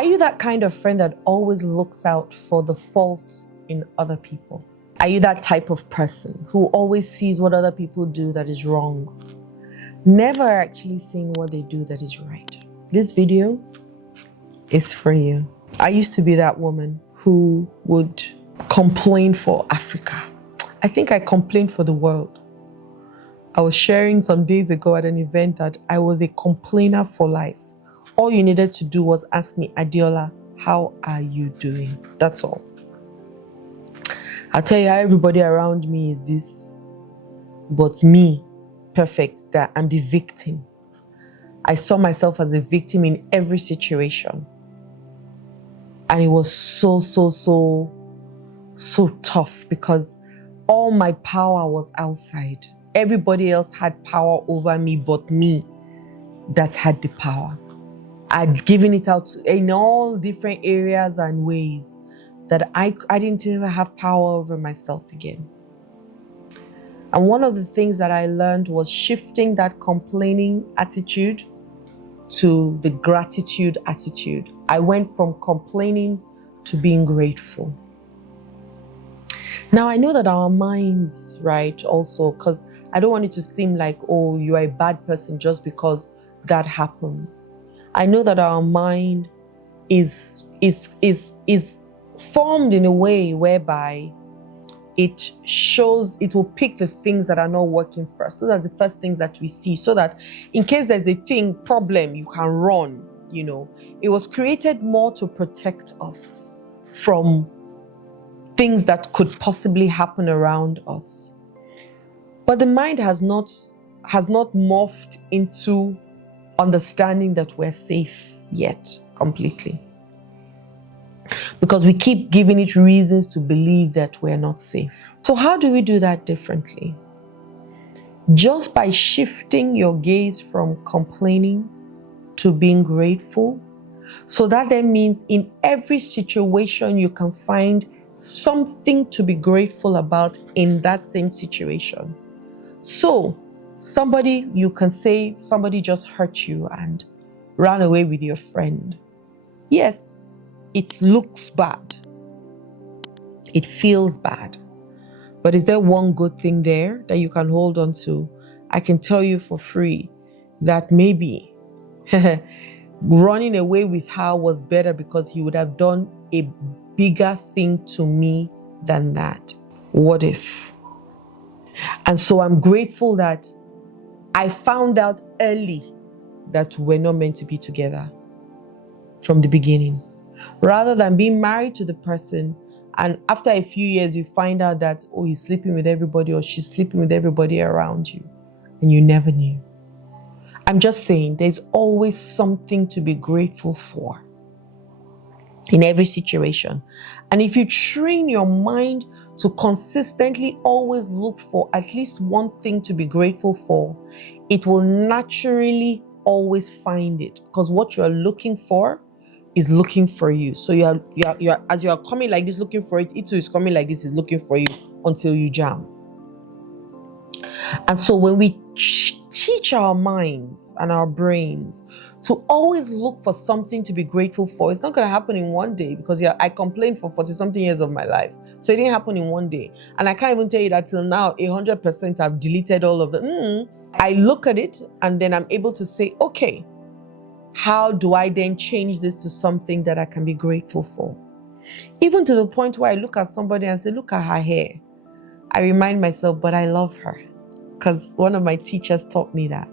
Are you that kind of friend that always looks out for the fault in other people? Are you that type of person who always sees what other people do that is wrong, never actually seeing what they do that is right? This video is for you. I used to be that woman who would complain for Africa. I think I complained for the world. I was sharing some days ago at an event that I was a complainer for life. All you needed to do was ask me, Adiola, how are you doing? That's all. I'll tell you how everybody around me is this, but me, perfect, that I'm the victim. I saw myself as a victim in every situation. And it was so tough because all my power was outside. Everybody else had power over me, but me that had the power. I'd given it out in all different areas and ways that I didn't even have power over myself again. And one of the things that I learned was shifting that complaining attitude to the gratitude attitude. I went from complaining to being grateful. Now I know that our minds, right, also, because I don't want it to seem like, oh, you are a bad person just because that happens. I know that our mind is formed in a way whereby it will pick the things that are not working first. Those are the first things that we see, so that in case there's a problem, you can run, It was created more to protect us from things that could possibly happen around us. But the mind has not morphed into understanding that we're safe yet completely. Because we keep giving it reasons to believe that we're not safe. So how do we do that differently? Just by shifting your gaze from complaining to being grateful. So that then means in every situation you can find something to be grateful about in that same situation. So you can say somebody just hurt you and ran away with your friend. Yes, it looks bad. It feels bad. But is there one good thing there that you can hold on to? I can tell you for free that maybe running away with her was better because he would have done a bigger thing to me than that. What if? And so I'm grateful that I found out early that we're not meant to be together from the beginning. Rather than being married to the person and after a few years you find out that, oh, he's sleeping with everybody or she's sleeping with everybody around you and you never knew. I'm just saying there's always something to be grateful for in every situation. And if you train your mind to consistently always look for at least one thing to be grateful for, it will naturally always find it, because what you're looking for is looking for you. So you're as you are coming like this looking for it, it too is coming like this, is looking for you until you jam. And so when we teach our minds and our brains to always look for something to be grateful for, it's not going to happen in one day, because I complained for 40-something years of my life. So it didn't happen in one day. And I can't even tell you that till now, 100% I've deleted all of them. I look at it and then I'm able to say, okay, how do I then change this to something that I can be grateful for? Even to the point where I look at somebody and say, look at her hair. I remind myself, but I love her. Because one of my teachers taught me that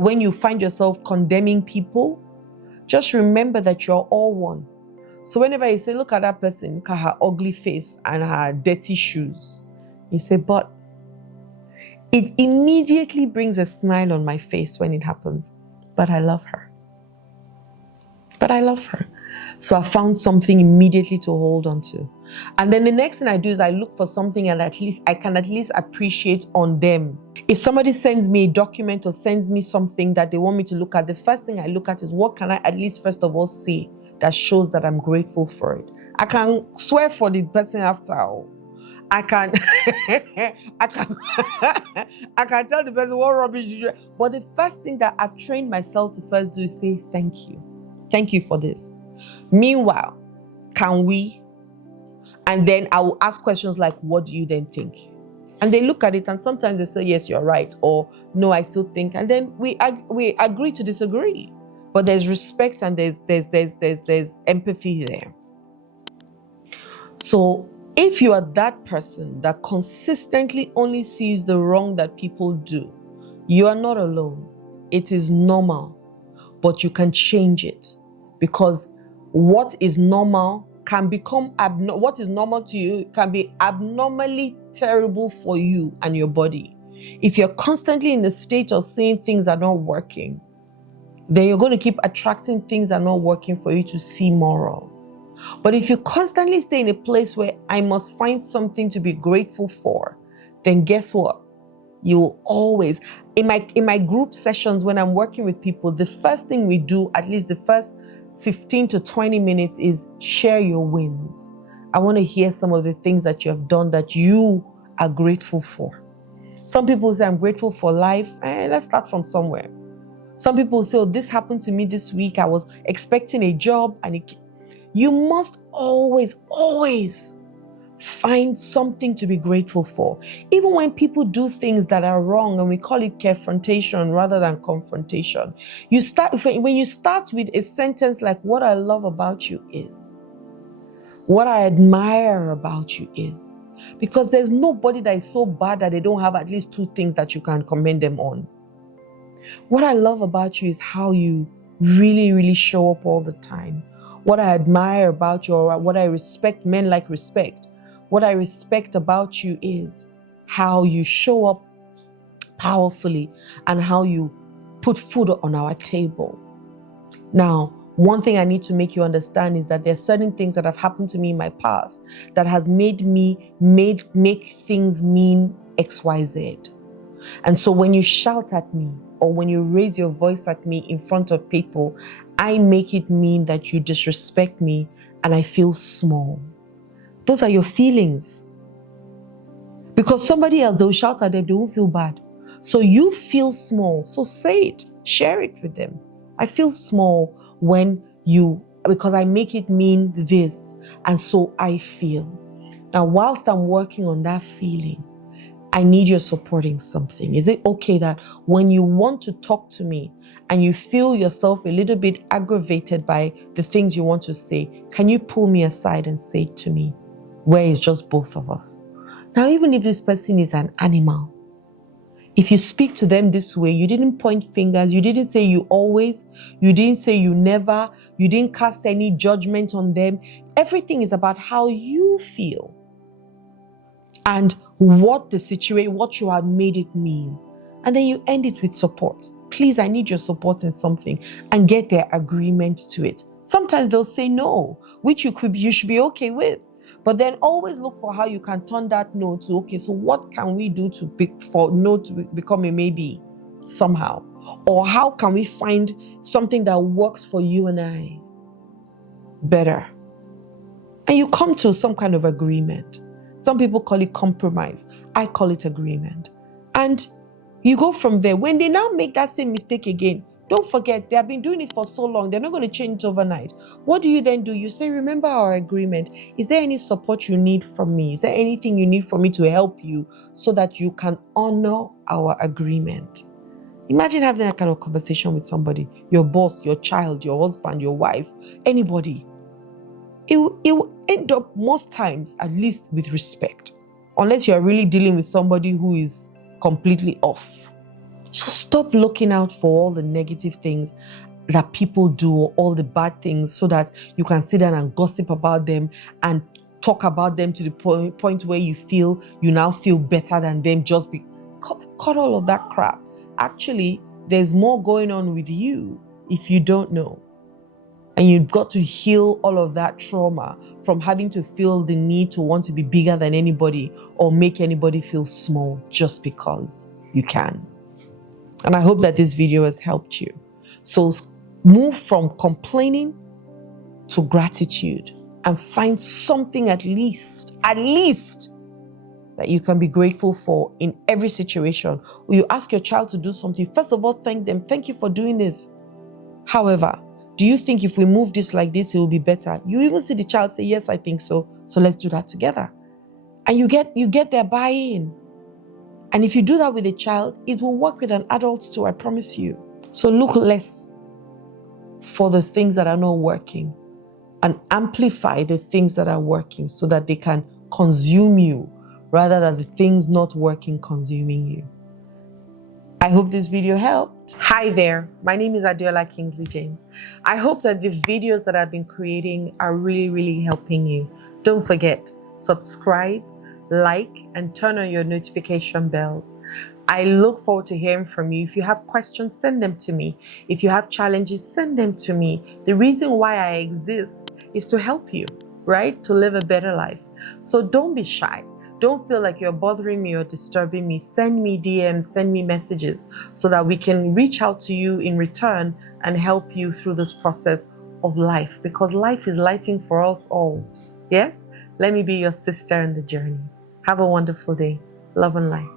when you find yourself condemning people, just remember that you're all one. So whenever you say, look at that person, look at her ugly face and her dirty shoes, you say, but it immediately brings a smile on my face when it happens. But I love her. But I love her. So I found something immediately to hold on to. And then the next thing I do is I look for something and I can at least appreciate on them. If somebody sends me a document or sends me something that they want me to look at, the first thing I look at is what can I at least first of all say that shows that I'm grateful for it. I can swear for the person after. I can I can tell the person what rubbish you do. But the first thing that I've trained myself to first do is say thank you. Thank you for this. Meanwhile, can we? And then I will ask questions like, what do you then think? And they look at it and sometimes they say, yes, you're right, or no, I still think. And then we agree to disagree. But there's respect and there's empathy there. So if you are that person that consistently only sees the wrong that people do, you are not alone. It is normal, but you can change it, because what is normal can become what is normal to you can be abnormally terrible for you and your body. If you're constantly in the state of seeing things are not working, then you're going to keep attracting things that are not working for you to see more of. But if you constantly stay in a place where I must find something to be grateful for, then guess what? You will always, in my group sessions when I'm working with people, the first thing we do, at least the first 15 to 20 minutes, is share your wins. I want to hear some of the things that you have done that you are grateful for. Some people say, I'm grateful for life. Let's start from somewhere. Some people say, oh, this happened to me this week. I was expecting a job. And you must always find something to be grateful for. Even when people do things that are wrong, and we call it carefrontation rather than confrontation. When you start with a sentence like, what I love about you is, what I admire about you is, because there's nobody that is so bad that they don't have at least two things that you can commend them on. What I love about you is how you really show up all the time. What I admire about you, or what I respect, men like respect. What I respect about you is how you show up powerfully and how you put food on our table. Now, one thing I need to make you understand is that there are certain things that have happened to me in my past that has made me make things mean XYZ. And so when you shout at me or when you raise your voice at me in front of people, I make it mean that you disrespect me and I feel small. Those are your feelings. Because somebody else, they'll shout at them, they won't feel bad. So you feel small. So say it, share it with them. I feel small because I make it mean this. And so I feel. Now, whilst I'm working on that feeling, I need your supporting something. Is it okay that when you want to talk to me and you feel yourself a little bit aggravated by the things you want to say, can you pull me aside and say it to me where it's just both of us? Now, even if this person is an animal, if you speak to them this way, you didn't point fingers, you didn't say you always, you didn't say you never, you didn't cast any judgment on them. Everything is about how you feel and what the situation, what you have made it mean. And then you end it with support. Please, I need your support in something, and get their agreement to it. Sometimes they'll say no, which you should be okay with. But then always look for how you can turn that no to, okay, so what can we do for no to become a maybe somehow? Or how can we find something that works for you and I better? And you come to some kind of agreement. Some people call it compromise. I call it agreement. And you go from there. When they now make that same mistake again, don't forget, they have been doing it for so long. They're not going to change it overnight. What do you then do? You say, remember our agreement. Is there any support you need from me? Is there anything you need from me to help you so that you can honor our agreement? Imagine having that kind of conversation with somebody, your boss, your child, your husband, your wife, anybody. It will end up most times, at least, with respect. Unless you are really dealing with somebody who is completely off. So stop looking out for all the negative things that people do, or all the bad things, so that you can sit down and gossip about them and talk about them to the point where you now feel better than them. Cut all of that crap. Actually, there's more going on with you if you don't know. And you've got to heal all of that trauma from having to feel the need to want to be bigger than anybody or make anybody feel small just because you can. And I hope that this video has helped you. So move from complaining to gratitude and find something at least that you can be grateful for in every situation. When you ask your child to do something, first of all, thank them. Thank you for doing this. However, Do you think if we move this like this, it will be better? You even see the child say, yes, I think so. So let's do that together. And you get their buy-in. And if you do that with a child, it will work with an adult too, I promise you. So look less for the things that are not working and amplify the things that are working so that they can consume you rather than the things not working consuming you. I hope this video helped. Hi there, my name is Adiola Kingsley James. I hope that the videos that I've been creating are really helping you. Don't forget, subscribe, like, and turn on your notification bells. I look forward to hearing from you. If you have questions, send them to me. If you have challenges, send them to me. The reason why I exist is to help you, right? To live a better life. So don't be shy. Don't feel like you're bothering me or disturbing me. Send me DMs, send me messages so that we can reach out to you in return and help you through this process of life, because life is lifing for us all. Yes? Let me be your sister in the journey. Have a wonderful day. Love and light.